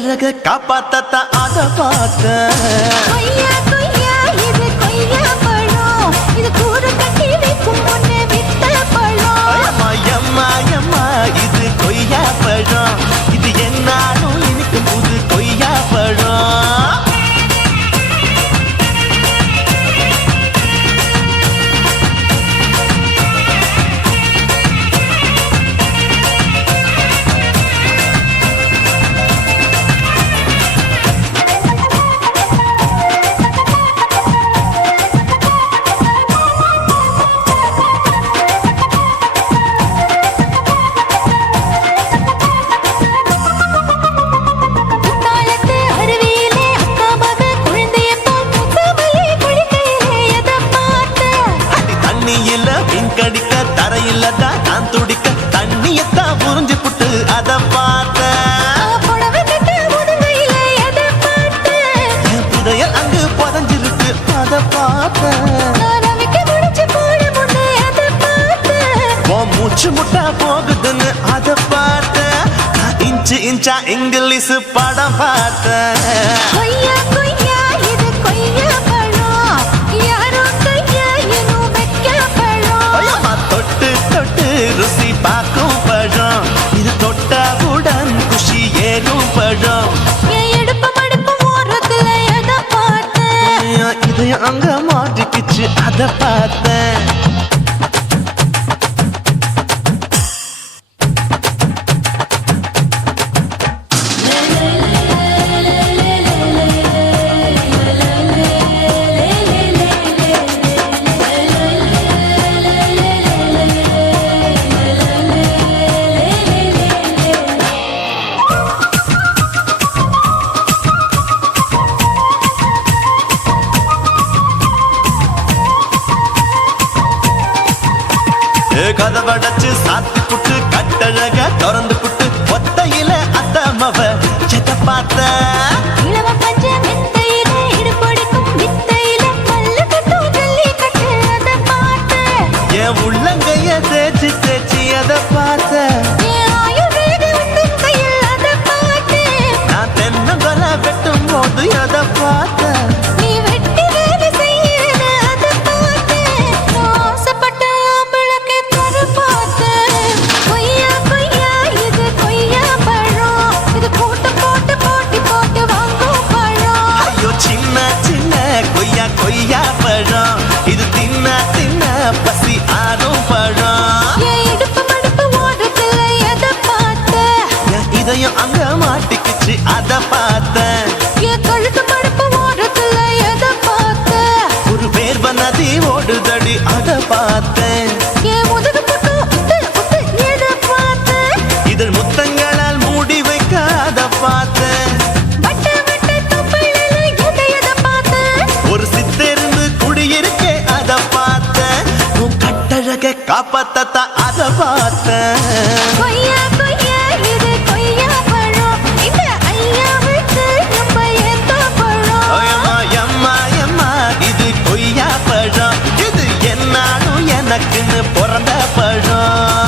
கட்டழக காப்பாத்தத்த அத பார்த்த கொய்யா கொய்யா இது கொய்யா பழம் இது கூற கட்டி வைக்கும் முன்னே வித்த பழம் அம்மா அம்மா அம்மா இது கொய்யா பழம் இது என்னாலும் எனக்கு புது கொய்யா பழம் கடிக்க தரையில்லதா நான் துடிக்க தண்ணியத்தான் புரிஞ்சு புட்டு அத பார்த்த புதையல் அங்கு புதஞ்சிருக்கு அத பார்த்த மூச்சு முட்டா போகுதுன்னு அத பார்த்த இன்ச்சு இன்ச்சா இங்கிலீஷ் படம் பார்த்த ருசி பார்க்கும் பழம் இது தொட்டவுடன் குஷி ஏறும் பழம் இதயம் அங்க மாட்டிக்கிச்சு அத பார்த்தேன் கதவடைச்சு சாத்தி புட்டு கட்டழக திறந்து புட்டு ஒத்தையில அத்தமவ எத பார்த்த என் உள்ளங்கைய தேய்ச்சி தேய்ச்சி அத பார்த்த நான் தென்னங்கொல வெட்டும் போது அத பார்த்த கொய்யா பழம் இது தின்ன தின்ன பசி ஆறும் பழம் இதயம் அங்க மாட்டிக்கிச்சு அத பார்த்த ஒரு வேர்வ நதி ஓடுதடி அத பார்த்தேன் இதழ் முத்தங்களால் மூடி வைக்க அத பார்த்தேன் காப்பாத்தத்த அத பார்த்த இது கொய்யா பழம் இது என்னாலும் எனக்குன்னு பிறந்த பழம்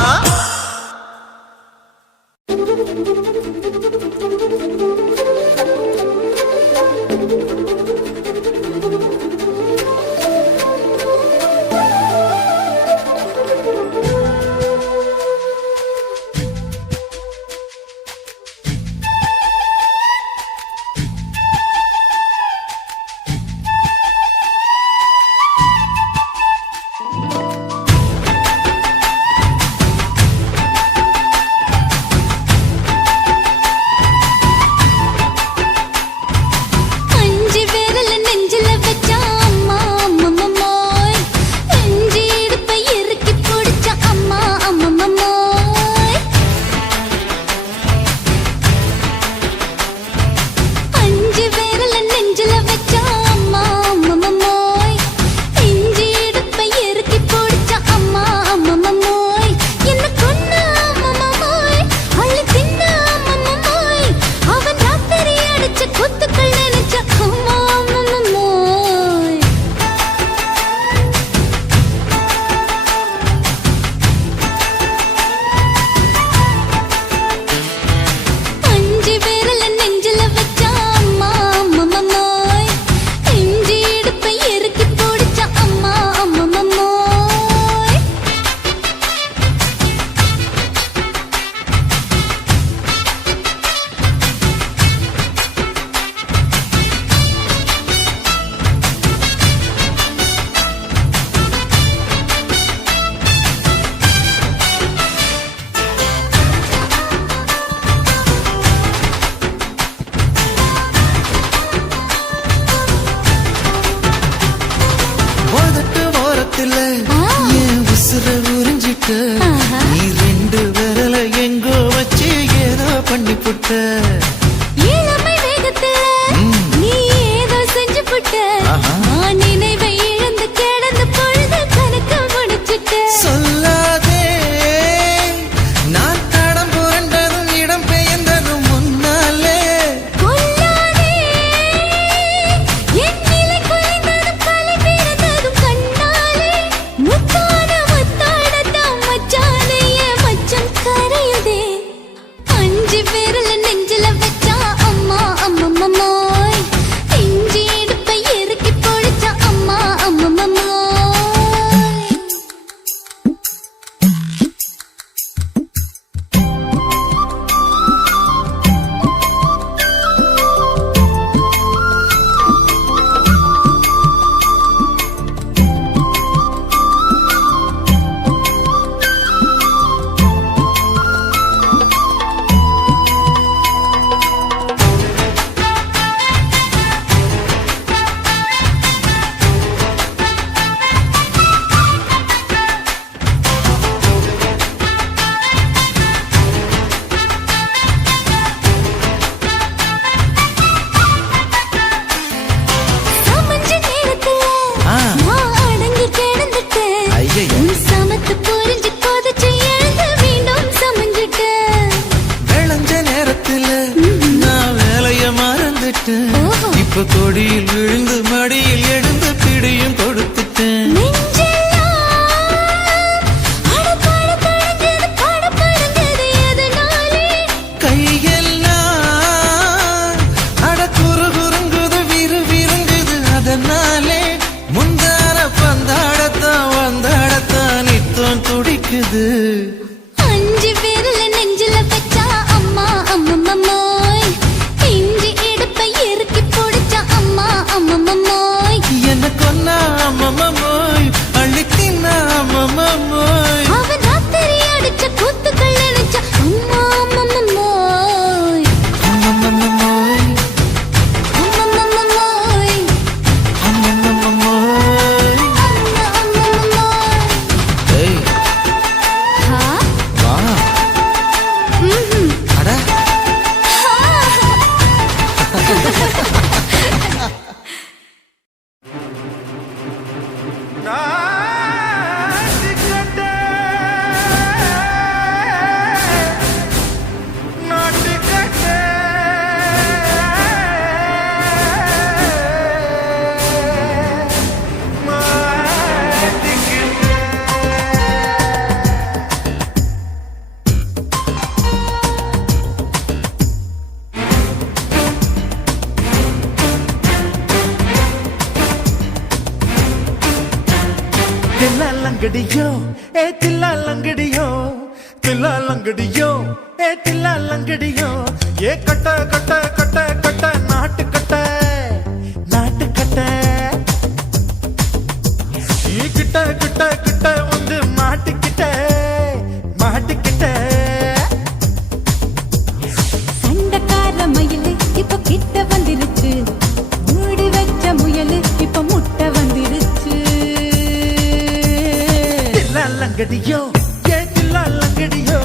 இளமை வேகத்துல நீ ஏதோ செஞ்சு புட்ட ஆஹா. நான் நினைவை இழந்து கிடந்து பொழுது கணக்கு முடிச்சிட்ட சொல்லாதே நான் தடம் புரண்டதும் இடம் பெயர்ந்ததும் முன்னாலே கொல்லாதே என் நிலை குலைந்ததும் கலை பிறந்ததும் கண்ணாலே முத்தான முத்தாடத்தான் மச்சானே என் மச்சம் கரையுதே அஞ்சு விரல நெஞ்சில வச்சா அம்மா அம்மம்மம்மோய் இஞ்சி இடுப்பை இறுக்கி பொழிச்சா அம்மா அம்மம்மம்மோய் சமஞ்ச நேரத்துல ஆ. நான் அடங்கி கிடந்துட்டேன் ஐயைய. உன் சமத்து புரிஞ்சு கொதிச்சு எழுந்து மீண்டும் சமஞ்சிட்டேன் விளைஞ்ச நேரத்துல நான் வேலைய மறந்துட்டேன் ஓஹோ. இப்ப கொடியில் விழுந்து மடியில் எழுந்து பிடியும் கொடுத்துட்டேன் நெஞ்செல்லாம் அடபடபடங்குது, படபடங்குது எதனாலே? கையெல்லாம் அட குறுகுறுங்குது விறுவிறுங்குது அதனாலே முந்தார பந்தாடத்தான் வந்தாடத்தான் நித்தம் துடிக்குது அஞ்சு விரல நெஞ்சில வச்சா அம்மா அம்மம்மம்மோய் இஞ்சி இடுப்பை இறுக்கி பொடிச்சா அம்மா அம்மம்மம்மோய் என்ன கொன்னா அம்மம்மோய் அள்ளி தின்னா அம்மம்மோய் அவன் ராத்திரி அடிச்ச கூத்துக்கள் நினைச்ச அம்மா அம்மம்மம்மோய் அம்மம்மோய் அம்மம்மம்மோய் அம்மம்மோய் அம்மா அம்மம்மம்மோய் ஏய் ஹா வா ம்ஹும் அட ஹா தில்லாலங்கடியோ ஏ தில்லாலங்கடியோ தில்லாலங்கடியோ ஏ தில்லாலங்கடியோ ஏ கட்ட கட்ட கட்ட கட்ட நாட்டு கட்ட நாட்டு கட்ட நீ கிட்ட கிட்ட கிட்ட வந்து மாட்டிக்கிட்ட மாட்டிக்கிட்ட சண்டக்கார மயிலு இப்ப கிட்ட வந்துருச்சு மூடி வச்ச முயலு இப்ப முட்டை வந்துருச்சு தில்லாலங்கடியோ ஏ தில்லாலங்கடியோ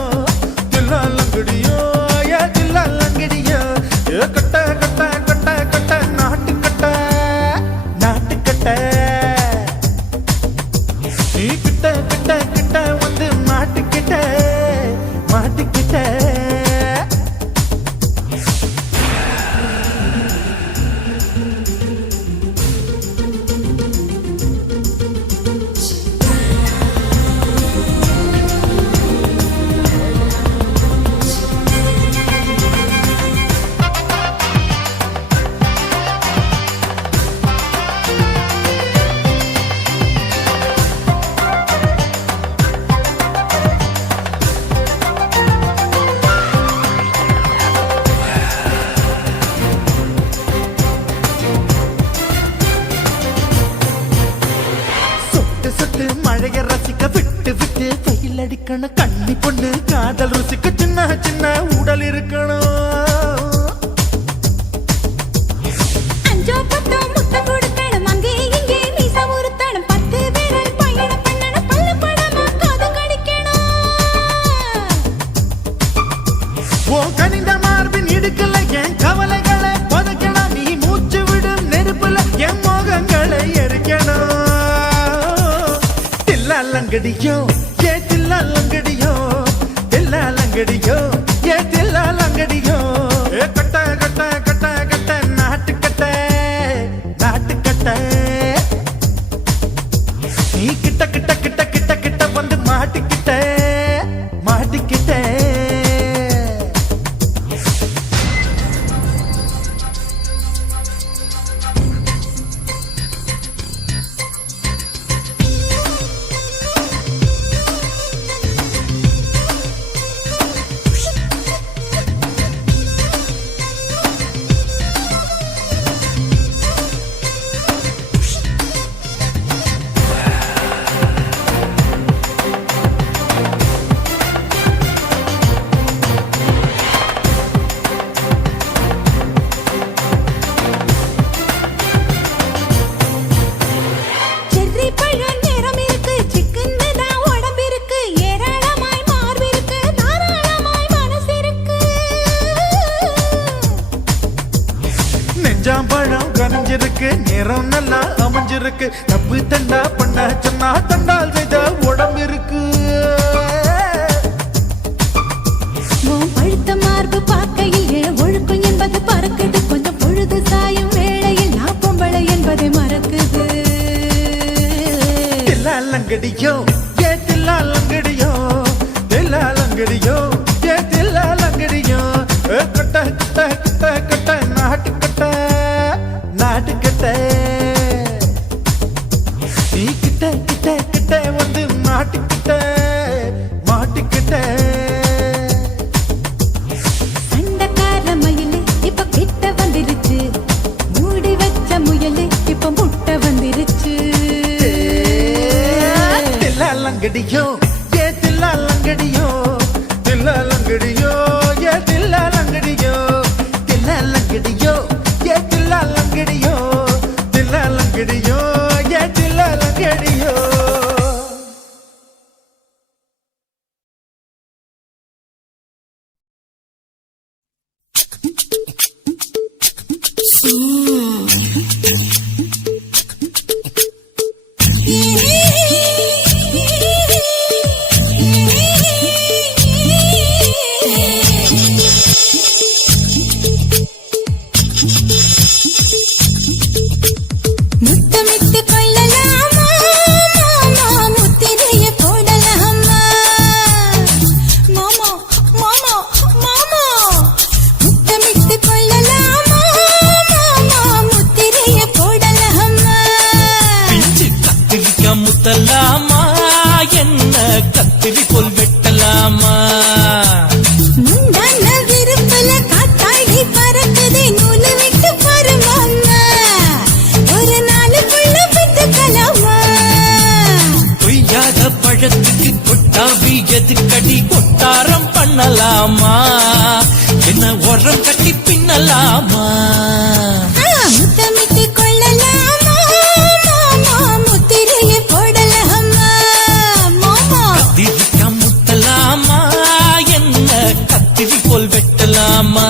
தில்லாலங்கடியோ ஏ தில்லாலங்கடியோ ஏ கட்ட கட்ட கட்ட கட்ட நாட்டு கட்ட நாட்டு கட்ட நீ கிட்ட கிட்ட கிட்ட வந்து மாட்டிக்கிட்ட மாட்டிக்கிட்ட சொட்டு சொட்டு மழைய ரசிக்க விட்டு விட்டு வெயில் அடிக்கணும் கண்ணி பொண்ணு காதல் ருசிக்க சின்ன சின்ன உடல் இருக்கணும் அஞ்சோ பத்தோ முட்டை கொடுக்கணும் அங்கே இங்கே மீசா உருத்தணும் 10 விரல் பயணம் பண்ணணும் பல்ல படமா காது கடிக்கணும் ஓ கனிந்த மார்பின் இடி லங்கடியோ ஏ தில்லா லங்கடியோ தில்லா லங்கடியோ ஏ தில்லா லங்கடியோ ஏ கட்ட கட்ட கட்ட கட்ட நாட்டு கட்ட நாட்டு கட்ட நீ கிட்ட கிட்ட கிட்ட கிட்ட கிட்ட வந்து மாட்டிக்கிட்ட மாட்டிக்கிட்ட செர்ரி பழம் நிறம் இருக்கு சிக்கன்னு தான் உடம்பிருக்கு ஏராளமாய் மார்பிருக்கு தாராளமாய் மனசிருக்கு நெஞ்சாம்பழம் கனிஞ்சிருக்கு நிறம் நல்லா அமைஞ்சிருக்கு தப்பு தண்டா பண்ண சொன்னா தண்டால் செய்த உடம்பு இருக்கு உன் பழுத்த மார்பு பார்க்கையில் இள ஒழுக்கம் என்பது பறக்குது கொஞ்சம் பொழுது சாயும் வேளையில் நான் பொம்பளை என்பதை மறக்குது தில்லா லங்கடியோ ஏ தில்லா லங்கடியோ தில்லா லங்கடியோ ஏ தில்லா லங்கடியோ ஏ கட்ட கட்ட கட்ட கட்ட நாட்டு கட்ட நாட்டு கட்ட நீ கிட்ட கிட்ட கிட்ட வந்து மாட்டிக்கிட்ட மாட்டிக்கிட்ட சண்டைக்கார மயிலு இப்ப கிட்ட வந்துருச்சு மூடி வச்ச முயலு இப்ப முட்டை வந்துருச்சு தில்லா லங்கடியோ ஏ தில்லா லங்கடியோ தில்லா லங்கடியோ ஏ தில்லா லங்கடியோ தில்லா லங்கடியோ ஏ தில்லா லங்கடியோ தில்லா லங்கடியோ ஏ தில்லா லங்கடியோ முத்தமிட்டு கொள்ளலாமா மாமா முத்திரைய போடலாமா மாமா மாமா மாமா முத்தமிட்டு கொள்ளலாமா மாமா முத்திரைய போடலாமா பிஞ்சு கத்திரிக்கா முத்தலாமா என்ன கத்திரி போல் வெட்டலாமா முந்தான விருப்பல காத்தாடி பறக்குதே நூலு விட்டு பாரு மாமா ஒரு நாளுக்குள்ள பெத்துக்கலாமா பொய்யாத பழத்துக்கு கொட்டாவி எதுக்கடி கொட்டாரம் பண்ணலாமா என்ன உரம் கட்டி பின்னலாமா முத்தமிட்டு கொள்ளலாமா மாமா முத்திரைய போடலாமா மாமா கத்திரிக்கா முத்தலாமா என்ன கத்திரி போல் வெட்டலாமா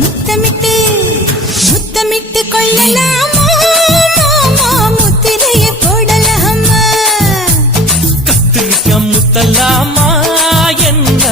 முத்தமிட்டு முத்தமிட்டு கொள்ளலாமா மாமா முத்திரைய போடலாமா கத்திரிக்க முத்தலாமா என்ன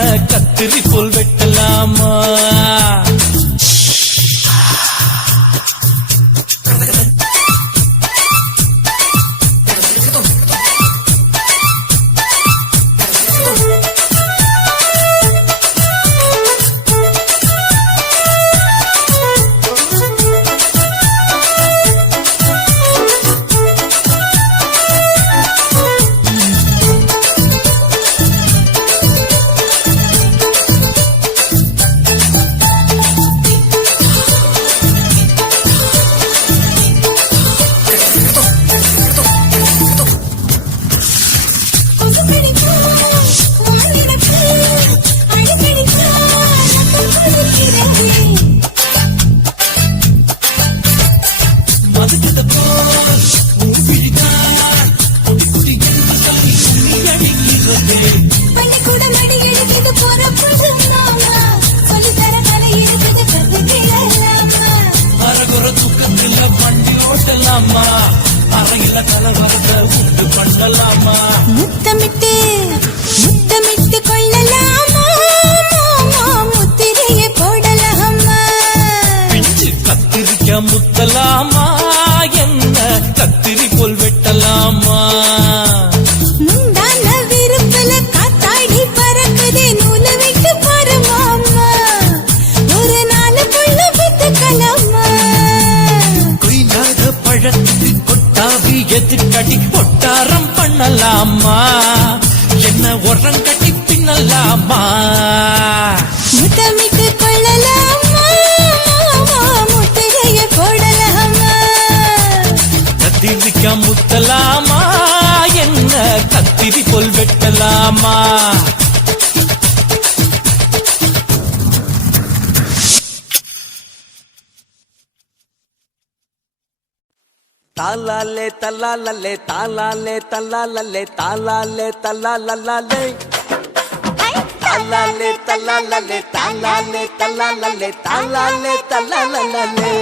பள்ளிக்கூடம் அடி எடுக்குது போற புது மாமா சொல்லித்தர கலை இருக்குது கத்துக்கலாமா அரகுற தூக்கத்துல வண்டி ஓட்டலாமா அறையில கலவரத்தை உண்டு பண்ணலாமா முத்தமிட்டு முத்தமிட்டு கொள்ளலாமா முத்திரைய போடலாமா பிஞ்சு கத்திரிக்க முத்தலாமா என்ன கத்திரி போல் வெட்டலாமா முந்தான விருப்பல காத்தாடி பறக்குதே நூலை விட்டு பாரு மாமா ஒரு நாளுக்குள்ள வித்துக்கலாமா கொய்யாத பழத்துக்கு கொட்டாவி எதிர்கடி ஒட்டாரம் பண்ணலாமா என்ன உரம் கட்டி பின்னலாமா முத்தமிட்டு கொள்ளலாமா முத்திரைய போடலாமா கத்திரிக்க முத்தலாமா என்ன கத்திரி போல் வெட்டலாமா தாலாலே தல்லாலே தாலாலே தல்லாலே தாலாலே தல்லாலே தாலாலே தல்லாலே தாலாலே தல்லாலே தாலாலே தல்லாலே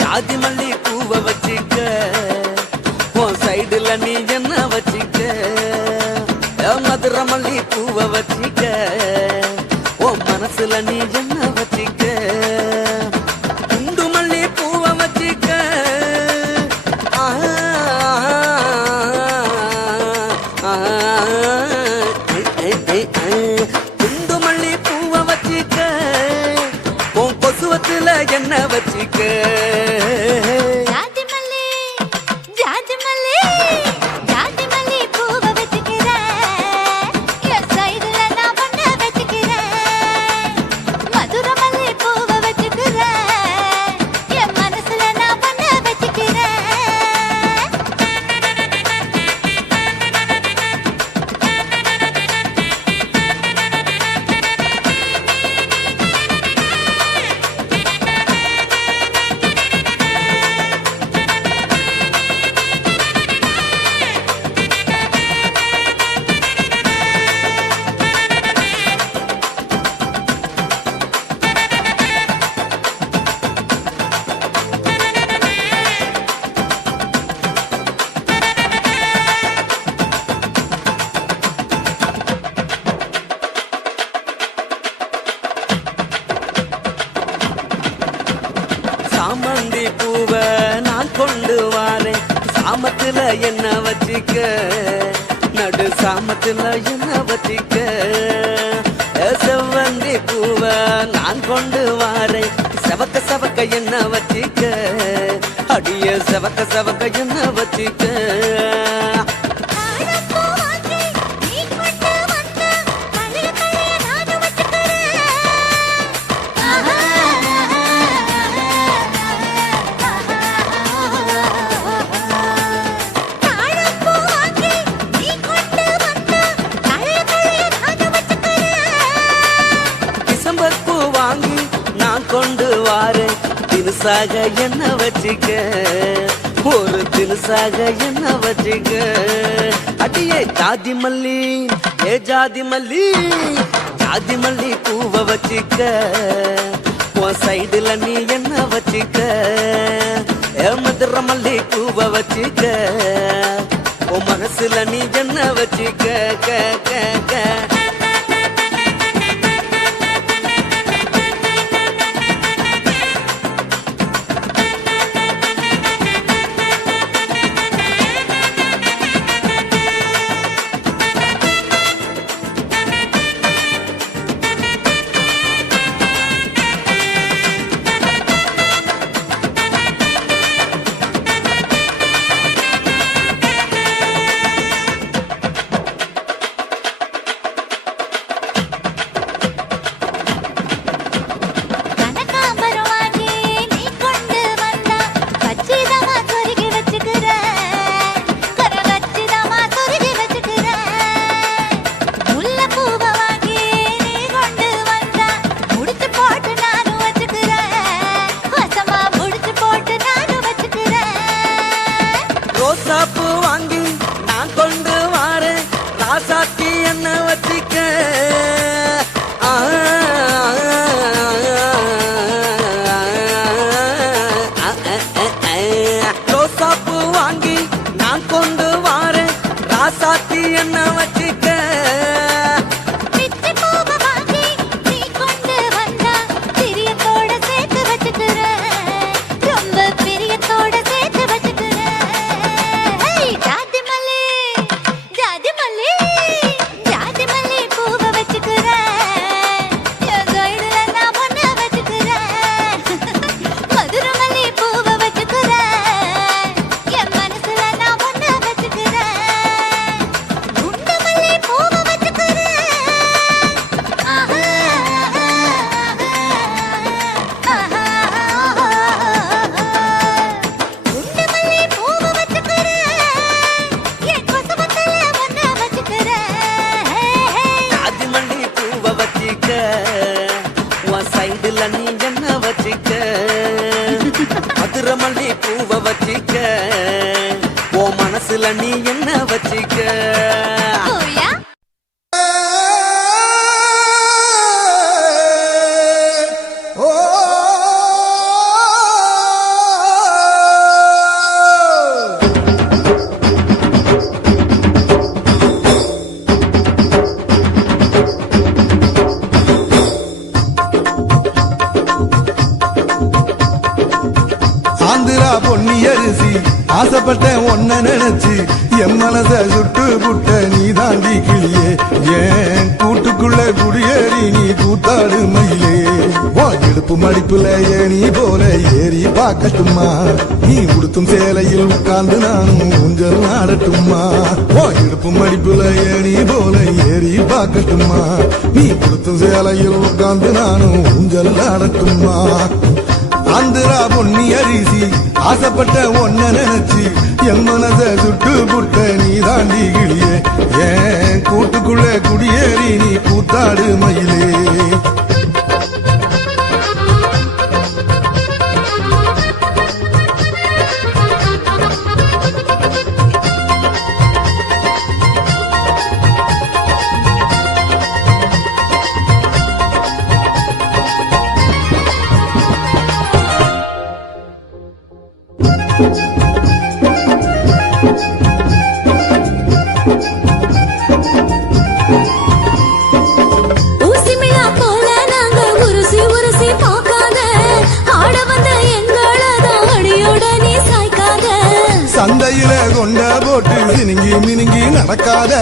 ஜாதி மல்லி பூவை வச்சிக்க உன் சைடுல நீ என்ன வச்சிக்க மதுரை மல்லி பூவை வச்சிக்க உன் மனசுல நீ என்ன வச்சிக்க குண்டு மல்லி பூவை வச்சிக்க குண்டு மல்லி பூவை வச்சிக்க உன் கொசுவத்துல என்ன வச்சிக்க ஜாதி மல்லி ஜாதி மல்லி பூவை வச்சுக்கிறேன் என் சைடுல நான் பண்ண வச்சுக்கிறேன் மதுரை மல்லி பூவை வச்சுக்கிறேன் என் மனசுல நான் பண்ண வச்சுக்கிறேன் சாமந்தி பூவை நான் கொண்டு வாரேன் சாமத்துல என்ன வச்சிக்க நடு சாமத்துல என்ன வச்சிக்க செவ்வந்தி பூவை நான் கொண்டு வாரேன் செவக்க செவக்க என்ன வச்சிக்க அடிய செவக்க செவக்க என்ன வச்சிக்க டிசம்பர் பூ வாங்கி நான் கொண்டு வாரேன் தினுசாக என்ன வச்சிக்க ஒரு தினுசாக என்ன வச்சிக்க அடியே ஜாதி மல்லி ஏ ஜாதி மல்லி பூவை வச்சிக்க உன் சைடுல நீ என்ன வச்சிக்க ஏ மதுரை மல்லி பூவை வச்சிக்க உன் மனசுல நீ என்ன வச்சிக்க க க க என்ன வச்சிக்க பிச்சி பூவ வாங்கி நீ கொண்டு வந்தா பிரியத்தோட சேர்த்து வச்சுக்கிறேன் ரொம்ப பிரியத்தோட சேர்த்து வச்சுக்கிறேன் ஜாதி மல்லி ஜாதி மல்லி ஜாதி மல்லி பூவ வச்சுக்கிறேன் என் கையில நான் ஒன்ன வச்சுக்கிறேன் மதுரை மல்லி பூவ வச்சுக்கிறேன் என் மனசுல நான் ஒன்ன வச்சுக்கிறேன் குண்டு மல்லி பூவ வச்சுக்கிறேன் ஆஹா குண்டு மல்லி பூவ வச்சுக்கிறேன் என் கொசுவத்துல ஒன்ன வச்சுக்கிறேன் ஜாதி மல்லி பூவ வச்சிக்க உன் சைடுல நீ என்ன வச்சிக்க மதுரை மல்லி பூவ வச்சிக்க உன் மனசுல நீ என்ன வச்சிக்க ஓயா ஆந்திரா பொன்னி அரிசி ஆசைப்பட்டேன் ஒன்ன நினைச்சு என் மனச சுட்டு புட்ட நீ தாண்டி கிளியே ஏன் கூட்டுக்குள்ள குடியேறி நீ கூத்தாடு மயிலே உன் இடுப்பு மடிப்புல ஏணி போல ஏறி பார்க்கட்டுமா நீ உடுத்தும் சேலையில் உட்கார்ந்து நானும் ஊஞ்சல் ஆடட்டுமா உன் இடுப்பு மடிப்புல ஏணி போல ஏறி பார்க்கட்டுமா நீ உடுத்தும் சேலையில் உட்கார்ந்து நானும் ஊஞ்சல் ஆடட்டுமா ஆந்திரா பொன்னி அரிசி ஆசைப்பட்ட ஒன்ன நினைச்சு என் மனச சுட்டு புட்ட நீ தாண்டி கிளியே ஏன் கூட்டுக்குள்ள குடியேறி நீ கூத்தாடு மயிலே ஊசிமிழா போல நாங்க உருசி உருசி பார்க்காத ஆட வந்த எங்களதான் அடியோட நீ சாய்க்காத சந்தையில கொண்ட போட்டு மினுங்கி மினுங்கி நடக்காத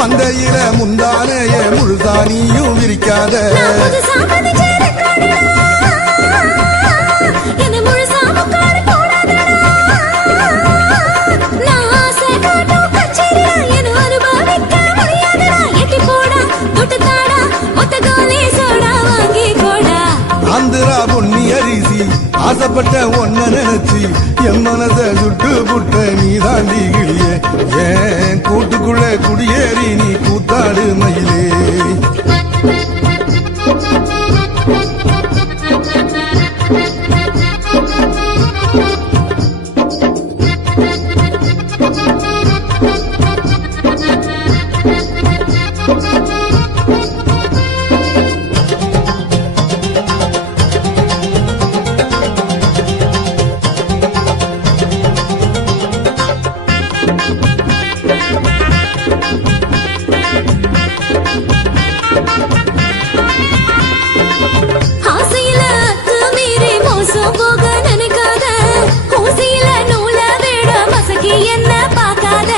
மந்தையில முந்தானைய முழுசா நீயும் விரிக்காத நான் புதுசா பதிச்ச ரெக்கார்டுடா. என்னை முழுசா முக்காடு போடாதடா. நான் ஆசை காட்டும் கச்சேரியா என்னை அனுபவிக்க முடியாதடா. எட்டி போடா, தொட்டு தாடா, ஒத்த கோலி சோடா வாங்கி போடா. ஆந்திரா பொன்னி அரிசி ஆசைப்பட்ட ஒன்ன நினைச்சு என் மனச சுட்டு புட்ட நீ தாண்டி கிளியே ஏன் கூட்டுக்குள்ள குடியேறி நீ கூத்தாடு மயிலே ஆசையில அத்துமீறி மோசம் போக நினைக்காத. ஊசியில நூலை விட மசக்கி என்ன பார்க்காத.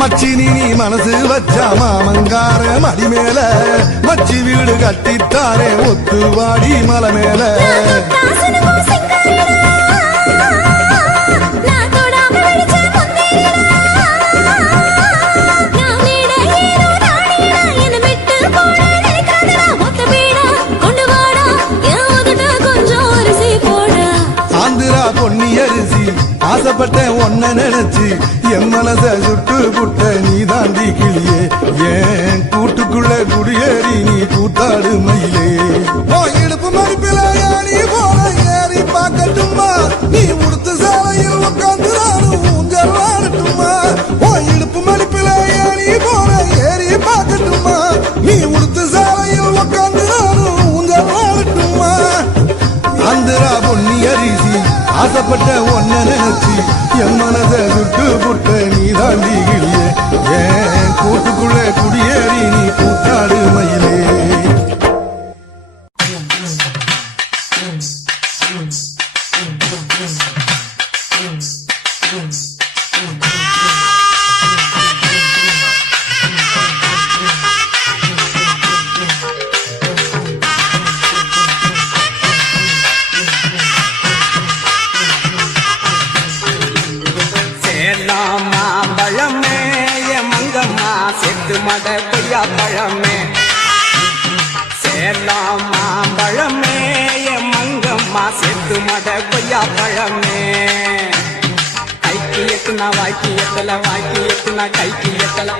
மச்சினி நீ மனசு வச்சா மாமங்கார மடி மேல மச்சி வீடு கட்டித்தாரே ஒத்து வாடி மலை மேல தாசனுக்கும் சிங்காரிடா. நான் தொடாம வெடிச்ச முன்னேறிடா. நான் வீட ஏறோ தாடிடா. என்னை விட்டு போட நினைக்காதடா. ஒத்த வீடா கொண்டு வாடா. என் உதட்ட கொஞ்சம் அரிசி போடா. ஆந்திரா பொன்னி அரிசி ஆசைப்பட்ட ஒன்ன நினைச்சு என் மனச சுட்டு புட்ட நீ தாண்டி கிளியே ஏன் கூட்டுக்குள்ள குடியேறி நீ கூத்தாடு மயிலே உன் இடுப்பு மடிப்பில ஏணி போல ஏறி பார்க்கட்டுமா நீ உடுத்து சாலையில் உட்கார்ந்து நானும் ஊஞ்சல் ஆடட்டுமா உன் இடுப்பு மடிப்பில ஏணி போல ஏறி பார்க்கட்டுமா நீ உடுத்து சாலையில் உட்கார்ந்து நானும் ஊஞ்சல் ஆடட்டுமா ஆந்திரா பொன்னி அரிசி ஆசைப்பட்ட ஒன்ன நினைச்சு என் மனதை சுட்டு புட்ட நீ தாண்டி கிளியே ஏன் கூட்டு மட கொய்யா பழமே சேலம் மாம்பழமே என் மங்கம்மா செத்து மட கொய்யா பழமே கைக்கு எத்துனா வாய்க்கு எத்தல வாய்க்கு எத்துனா கைக்கு எத்தல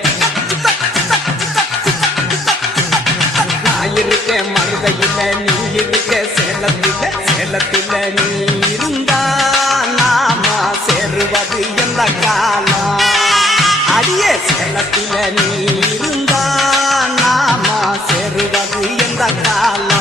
நான் இருக்கேன் மருதையில நீ இருக்க சேலத்தில சேலத்தில நீ இருந்தா நாம சேருவது எந்த காலம் அடியே சேலத்தில நீ இருந்தா நாம சேருவது எந்த காலம்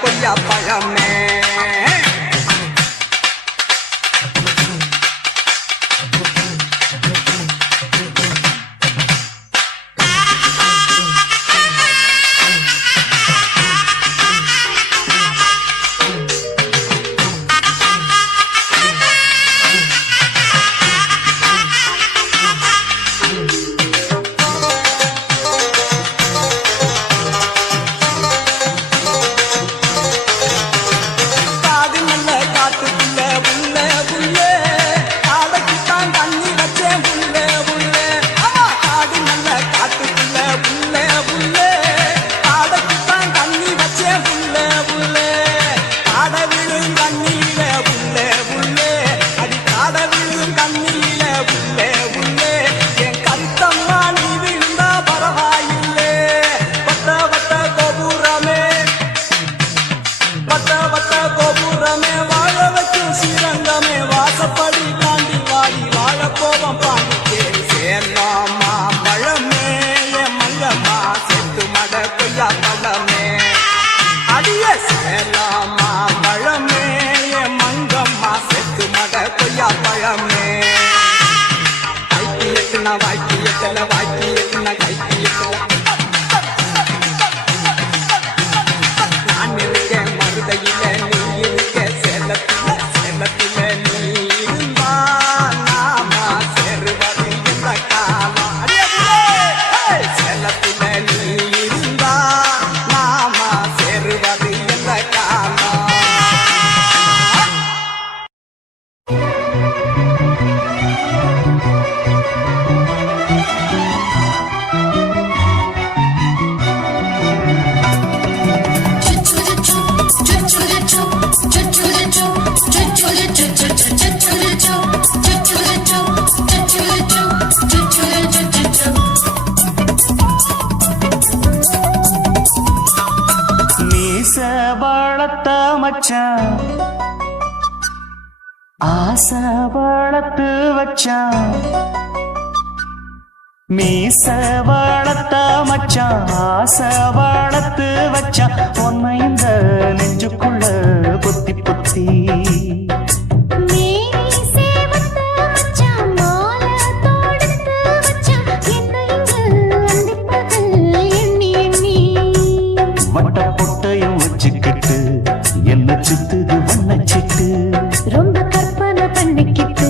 கொய்யா பழமே ஆசை வளர்த்து வச்சான் மீச வளர்த்த மச்சான் ஆசை வளர்த்து வச்சான் உன்னை இந்த நெஞ்சுக்குள்ள பொத்தி பொத்தி வட்ட பொட்டையும் வச்சுக்கிட்டு என்ன சுத்துது வண்ணச்சிட்டு ரொம்ப கற்பனை பண்ணிக்கிட்டு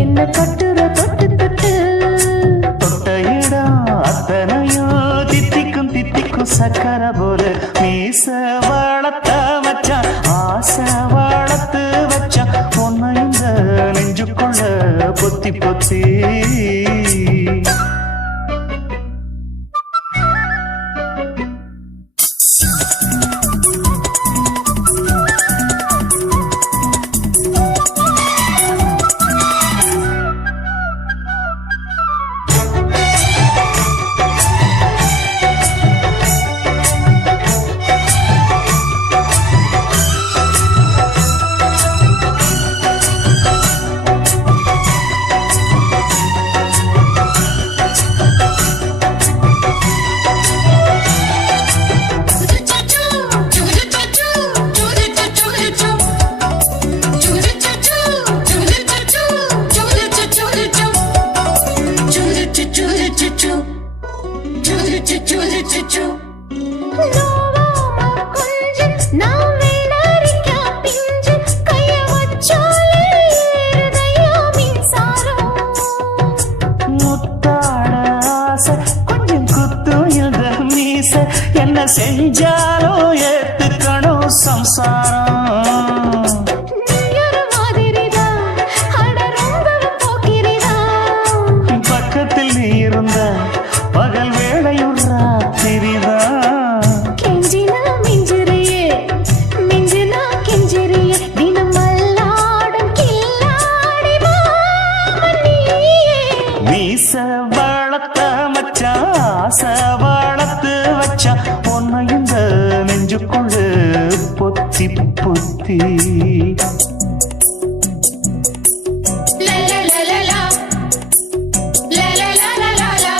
என்ன கட்டுற தொட்டு தொட்டு தொட்ட இடம் அத்தனையோ தித்திக்கும் தித்திக்கும் சக்கரை போல மீச வளர்த்த மச்சான் ஆசை வளர்த்து செஞ்சாலும் ஏத்துக்கணும் சம்சாரம். நீயொரு மாதிரிதான், அட ரொம்பவும் போக்கிரிதான். பக்கத்தில் நீ இருந்த பகல் வேளையும் ராத்திரிதான். கெஞ்சினா மிஞ்சிறியே, மிஞ்சினா கெஞ்சிறியே, தினம் மல்லாடும் கில்லாடி மாமன் நீயே. மீச வளர்த்த மச்சான் ஆசை வளர்த்து வச்சான் உன்னை இந்த நெஞ்சுக்குள்ள பொத்தி பொத்தி. La la la la la. La la la la la la.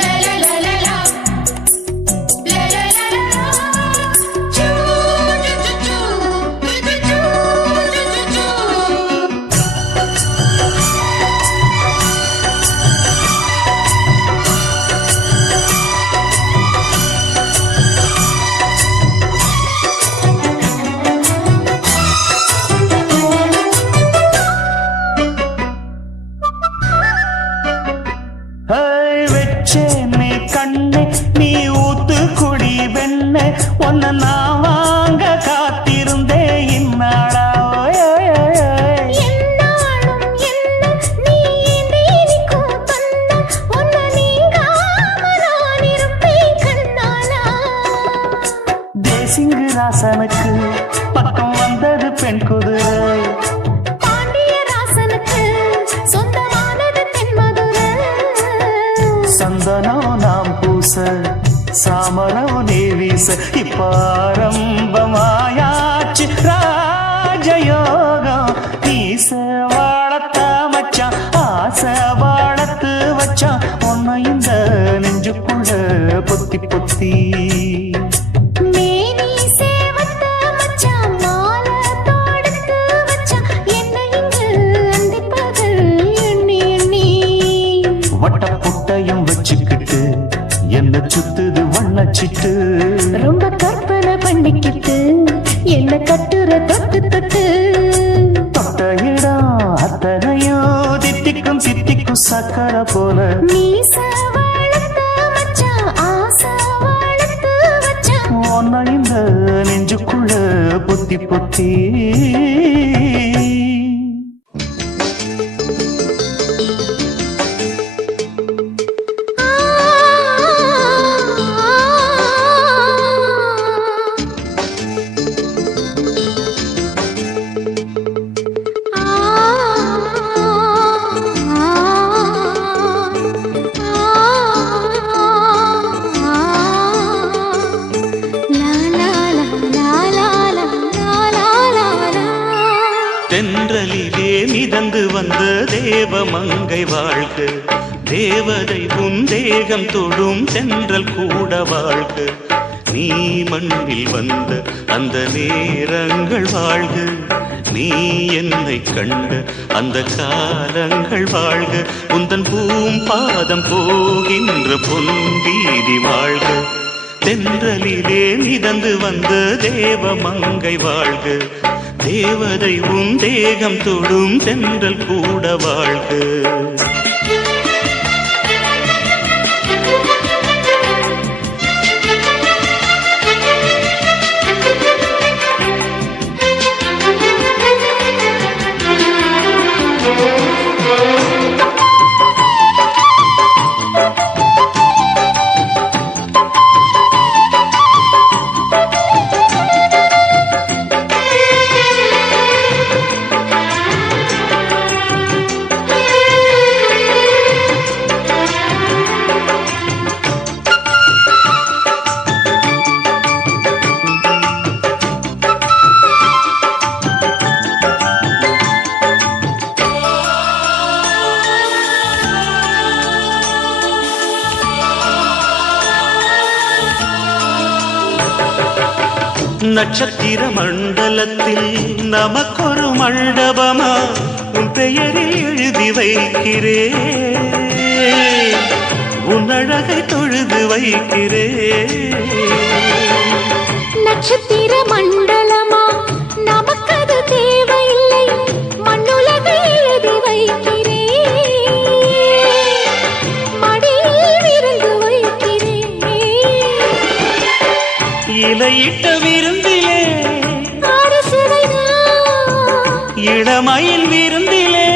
La la la la la. La la la la la. Choo choo choo choo. Choo choo choo. வச்சே நீ கண்ணே நீ ஊத்து குடி வெண்ணே உன்னை நான் வாங்க காத்திருந்தே இந்நாளா. என்னாலும் என்ன நீ நீக்கும் தந்தா, உன்னை நீங்காம நான் இருப்பேன் கண்ணாலா. தேசிங்கு ராசனுக்கு பக்கம் வந்தது பெண் குதிரை. பாண்டிய ராசனுக்கு சொந்தமானது தென்மதுரை. சந்தனம் நாம் பூச சாமரம் நீ வீச இப்ப ஆரம்பமாயாச்சு ராஜயோகம். நீச வாழத்த மச்சான் ஆசை வாழத்து வச்சான் உன்னை இந்த நெஞ்சுக்குள்ள பொத்தி பொத்தி. மேனி சேவத்த மச்சான் மாலை தொடுத்து வச்சான் என்னை இங்கு அந்திப்பகல் எண்ணி எண்ணி. வட்ட புட்டையும் வச்சுக்கிட்டு என்ன சுத்துது வண்ணச்சிட்டு. ரொம்ப கற்பனை பண்ணிக்கிட்டு என்ன கட்டுற தொட்டு தொட்டு. தொட்ட இடம் அத்தனையும் தித்திக்கும் தித்திக்கும் சக்கரை போல. மீச வளர்த்த மச்சான் ஆசை வளர்த்து வச்சான் உன்னை இந்த நெஞ்சுக்குள்ள பொத்தி பொத்தி. தென்றலிலே மிதந்து வந்த தேவமங்கை வாழ்க, தேவதை உன் தேகம் தொடும் தென்றல் கூட வாழ்க. நீ மண்ணில் வந்த அந்த நேரங்கள் வாழ்க, நீ என்னை கண்ட அந்த காலங்கள் வாழ்க. உந்தன் பூம்பாதம் போகின்ற பொன்வீதி வாழ்க. தென்றலிலே மிதந்து வந்த தேவமங்கை வாழ்க, தேவதை உன் தேகம் தொடும் தென்றல் கூட வாழ்க. நட்சத்திர மண்டலத்தில் நமக்கொரு மண்டபமா உன் பெயரில் எழுதி வைக்கிறேன், உன் அழகை தொழுது வைக்கிறேன். நட்சத்திர மண்டலமா நமக்கது தேவையில்லை, மண்ணுலகை எழுதி வைக்கிறேன், மடியில் விருந்து வைக்கிறேன். இடையிட்ட விருந்திலே ஆறு சுவைதான் இளமயில் விருந்திலே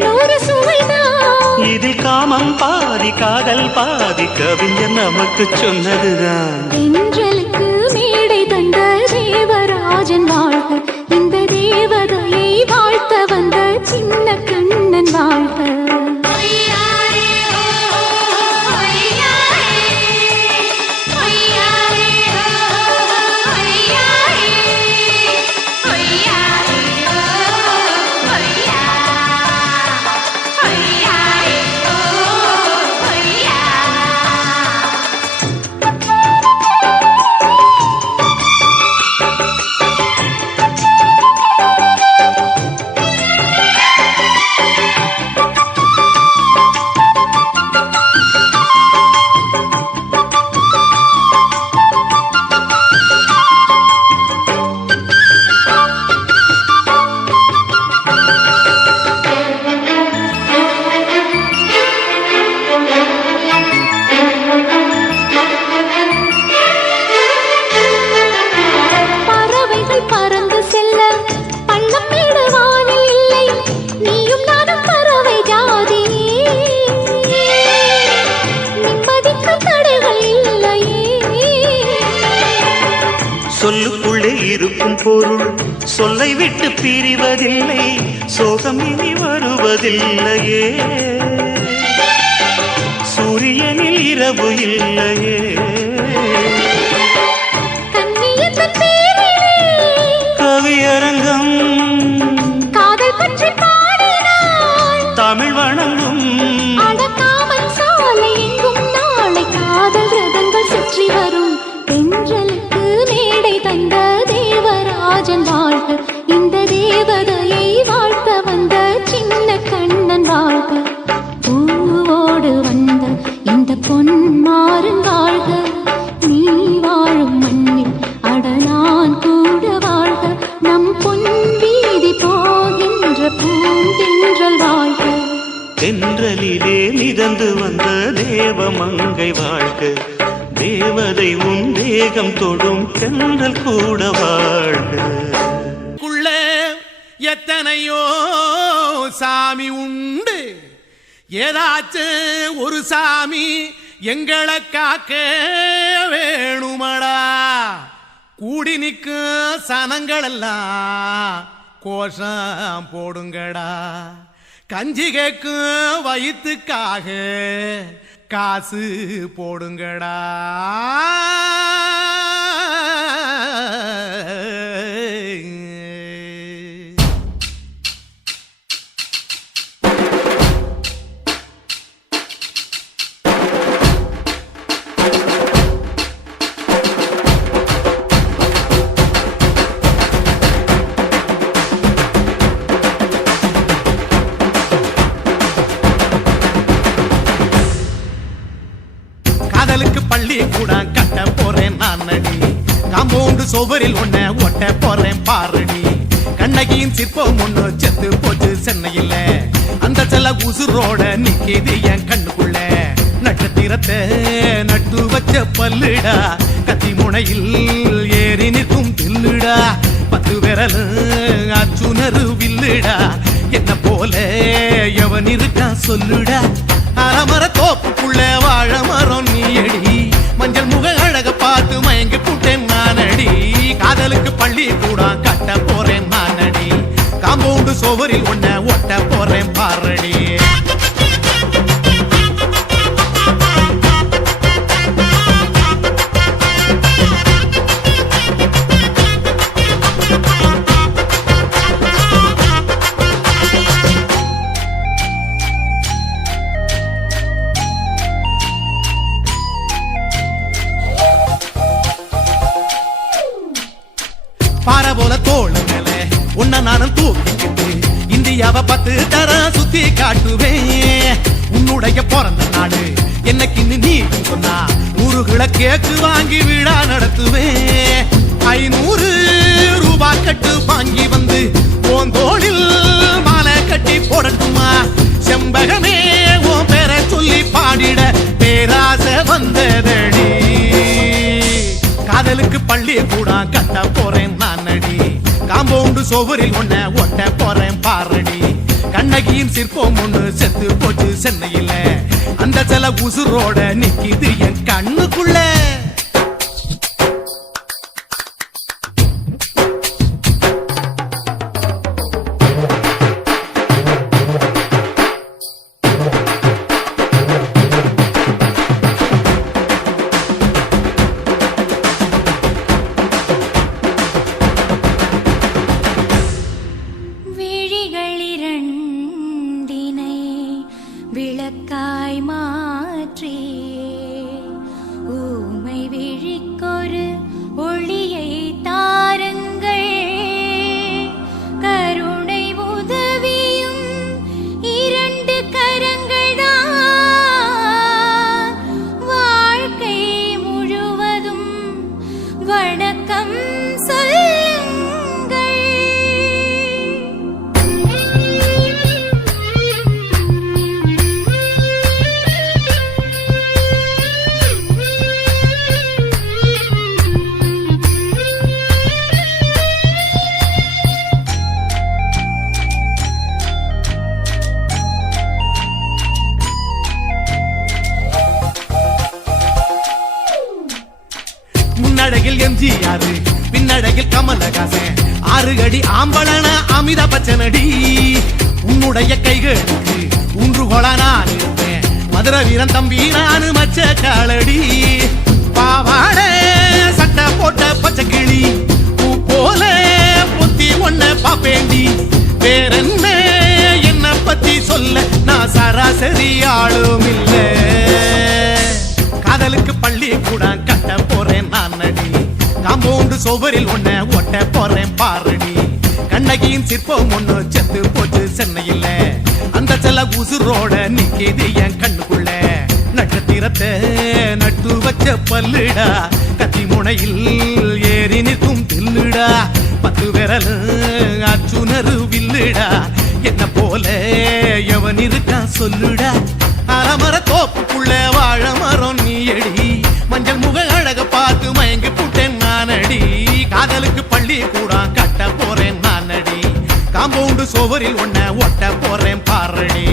நூறு சுவைதான் இதில் காமம் பாதி காதல் பாதி கவிஞர் நமக்கு சொன்னதுதான். தென்றலுக்கு மேடை தந்த தேவராஜன் வாழ்க, இந்த தேவதையை வாழ்த்த வந்த சின்ன கண்ணன் வாழ்க. சொல்லுக்குள்ளே இருக்கும் பொருள் சொல்லை விட்டு பிரிவதில்லை, சோகம் இனி வருவதில்லையே, சூரியனில் இரவு இல்லையே. கவியரங்கம் காதல் பற்றி பாடினாள் தமிழ் வணங்கும் அடக்காமல் சாலை எங்கும் நாளை காதல் ரதங்கள் சுற்றி வரும். தென்றலுக்கு மேடை தந்த தேவராஜன் வாழ்க, இந்த தேவதையை வாழ்த்த வந்த சின்ன கண்ணன் வாழ்க. பூவோடு வந்த இந்த பொன்மாறன் வாழ்க, நீ வாழும் மண்ணில் அட நான் கூட வாழ்க, நம் பொன் வீதி போகின்ற பூந்தென்றல் வாழ்க. தென்றலிலே மிதந்து வந்த தேவமங்கை வாழ்க, தேவதை உன் தேகம் தொடும் தென்றல் கூட வாழ்க. எத்தனையோ சாமி உண்டு, ஏதாச்சும் ஒரு சாமி எங்களை காக்க வேணுமடா. கூடி நிற்கும் சனங்களெல்லாம் கோஷம் போடுங்கடா. கஞ்சி கேக்கும் வயிற்றுக்காக காசு போடுங்கடா. காதலுக்கு பள்ளி கூட கட்ட போறேன் நான் அடி, காம்பவுண்டு சுவரில் ஒன்ன ஒட்ட போறேன் பாரடி. கண்ணகியின் சிற்பம் ஒண்ணு செத்து போச்சு சென்னையில, அந்த செல்ல உசுரோட நிக்கிது என் கண்ணுக்குள்ள. நட்சத்திரத்தை நட்டு வச்ச பல்லுடா, கத்தி முனையில் ஏறி நிற்கும் தில்லுடா. 10 விரல் அச்சுணரு வில்லுடா, என்ன போல எவன் இருக்கா சொல்லுடா. அறமர தோப்புக்குள்ள வாழ மரம் நீயடி, மஞ்சள் முக அழக பார்த்து மயங்கி கூட்டேன் நானடி. காதலுக்கு பள்ளி கூட கட்ட போறேன் நானடி, காம்பவுண்டு சுவரில் ஒன்ன ஒட்ட போறேன் பாரடி. பாறை போல தோளு மேல உன்ன நானும் தூக்கிக்கிட்டு இந்தியாவை 10 தரம் சுத்தி காட்டுவேன். உன்னுடைய பிறந்த நாடு என்னைக்கு நீ சொன்னா 100 கிலோ கேக்கு வாங்கி விழா நடத்துவேன். 500 ரூபாய் கட்டு வாங்கி வந்து உன் தோளில் மாலை கட்டி போடட்டுமா. செம்பகமே உன் பேரை சொல்லி பாடிட பேராசை வந்ததடி. காதலுக்கு பள்ளி காம்பவுண்டு சோவரில் ஒன்ன ஒட்ட போறேன் பாரடி கண்ணகியின் சிற்பம் ஒண்ணு செத்து போச்சு சென்னையில அந்த சில உசுரோட நிக்கிது என் கண்ணுக்குள்ள விழிகளிரண்டினை விளக்காய் மாற்றி ஊமை விழிக்கொரு ஒளியை தாருங்கள் கருணை உதவியும் இரண்டு கரங்கள்தான் வாழ்க்கை முழுவதும் வணக்கம் முன்னழகில் எம்ஜிஆர் பின்னழகில் கமலஹாசன் 6 அடி ஆம்பளன அமிதாப் பச்சனடி உன்னுடைய கைகளுக்கு ஊன்றுகோல நான் இருப்பேன் மதுரை வீரன் தம்பி நானு மச்ச காலடி பாவாட சட்டை போட்ட பச்சை கிளி பூ போல புத்தி ஒன்ன பாப்பேண்டி வேறென்ன என்ன பத்தி சொல்ல நான் சராசரி ஆளும் இல்ல காதலுக்கு பள்ளி கூட கட்ட போறேன் நான் நடி காம்பவுண்டு சோவரில் ஒன்ன ஒட்ட போறேன் பாரடி கண்ணகியின் சிற்பம் ஒண்ணு செத்து போச்சு சென்னையில அந்த செல்ல உசுரோட நிக்கிது என் கண்ணுக்குள்ள நட்சத்திரத்தை நட்டு வச்ச பல்லுடா கத்தி முனையில் ஏறி நிற்கும் தில்லுடா 10 விரல் அச்சுணரு வில்லுடா என்ன போல எவன் இருக்கான் சொல்லுடா அலமர தோப்புக்குள்ள வாழ மரம் நீ அடி மஞ்சள் முக அழக பார்த்து மயங்கி புட்டேன் நானடி காதலுக்கு பள்ளி கூட கட்ட போறேன் நானடி காம்பவுண்டு சோவரில் ஒன்ன ஒட்ட போறேன் பாரடி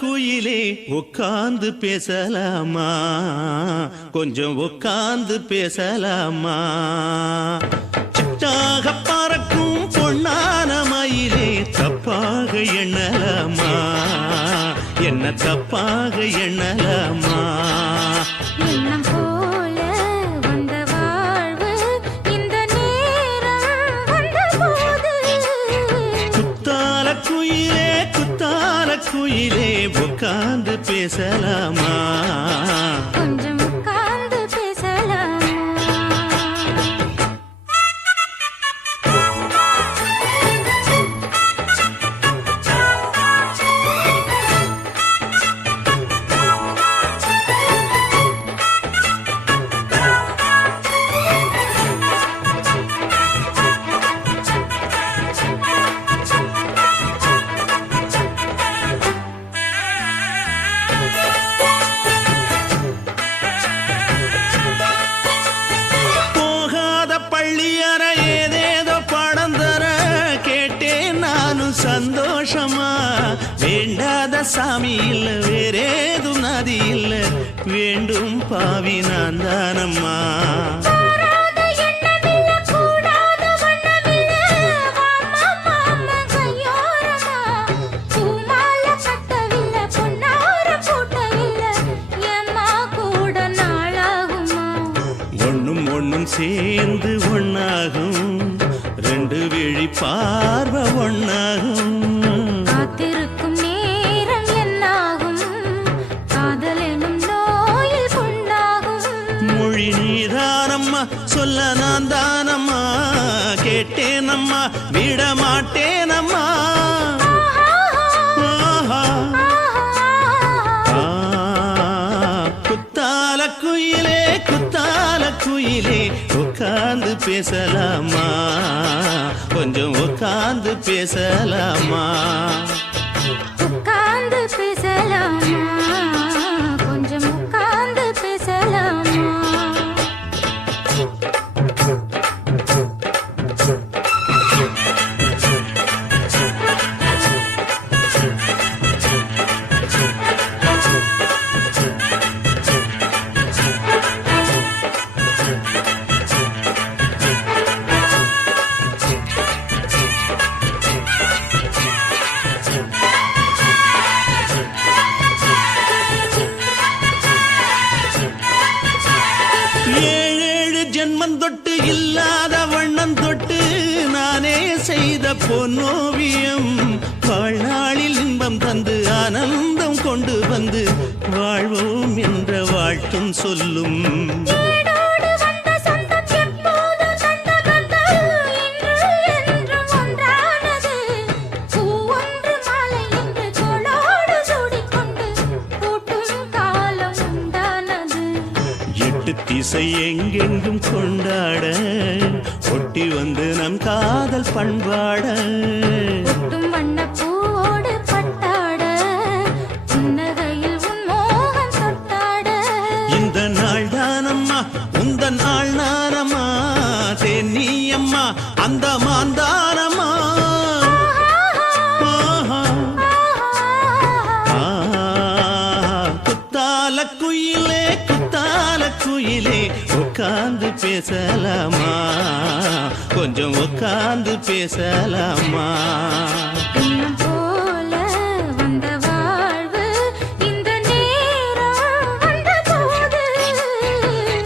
குயிலே உட்கார்ந்து பேசலாமா கொஞ்சம் உட்கார்ந்து பேசலாமா சிட்டாக பறக்கும் பொன்னான மயிலே தப்பாக எண்ணலாமா என்ன தப்பாக எண்ணலாமா எண்ணம் போல வந்த வாழ்வு இந்த நேரம் வந்தபோது குத்தால குயிலே உட்கார்ந்து பேசலாமா கொஞ்சம் உட்கார்ந்து பேசலாமா சந்தோஷமா வேண்டாத சாமி இல்ல வேறேதும் நதி இல்ல வேண்டும் பாவி நான் தானம்மா ஒன்னும் ஒன்னும் சேர்ந்து ஒன்னாகும் ரெண்டு விழி பார்வை ஒன்னாகும் காத்திருக்கும் நேரம் என்னாகும் காதல் எனும் நோயில் புண்ணாகும் மொழி நீதானம்மா சொல்ல நான் தானம்மா கேட்டேனம்மா விட மாட்டேனம்மா ஆஹா. குத்தால குயிலே குத்தால குயிலே உட்கார்ந்து பேசலாமா கொஞ்சம் உட்கார்ந்து பேசலாமா உட்கார்ந்து பேசலாமா கொஞ்சம் உட்கார்ந்து பேசலாமா ஏழேழு ஜென்மம் தொட்டு இல்லாத வண்ணம் தொட்டு நானே செய்த பொன்னோவியம் வாழ்நாளில் இன்பம் தந்து ஆனந்தம் கொண்டு வந்து வாழ்வோம் என்ற வாழ்த்தும் சொல்லும் ஏடோடு வந்த சொந்தம் எப்போதும் தந்த பந்தம் இன்று என்றும் ஒன்றானது பூ ஒன்று மாலை என்று தோளோடு சூடிக்கொண்டு பூட்டும் காலம் உண்டானது எட்டு திசை எங்கெங்கும் கொண்டாட ஒட்டி வந்து நம் காதல் பண்பாட ஒட்டும் வண்ணப் பூவோடு பட்டாட புன்னகையில் உன் மோகம் தொட்டாட இந்த நாள் தானம்மா உந்த நாள் நானம்மா தென்னியம்மா அந்த மாந்தானம்மா ஆஹா. குத்தால குயிலே குத்தால குயிலே உட்கார்ந்து பேசலாமா கொஞ்சம் உட்கார்ந்து பேசலாமா இன்னும் போல வந்த வாழ்வு இந்த நேரம் வந்தபோது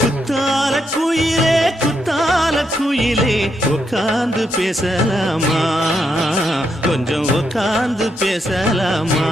குத்தால குயிலே குத்தால குயிலே உட்கார்ந்து பேசலாமா கொஞ்சம் உட்கார்ந்து பேசலாமா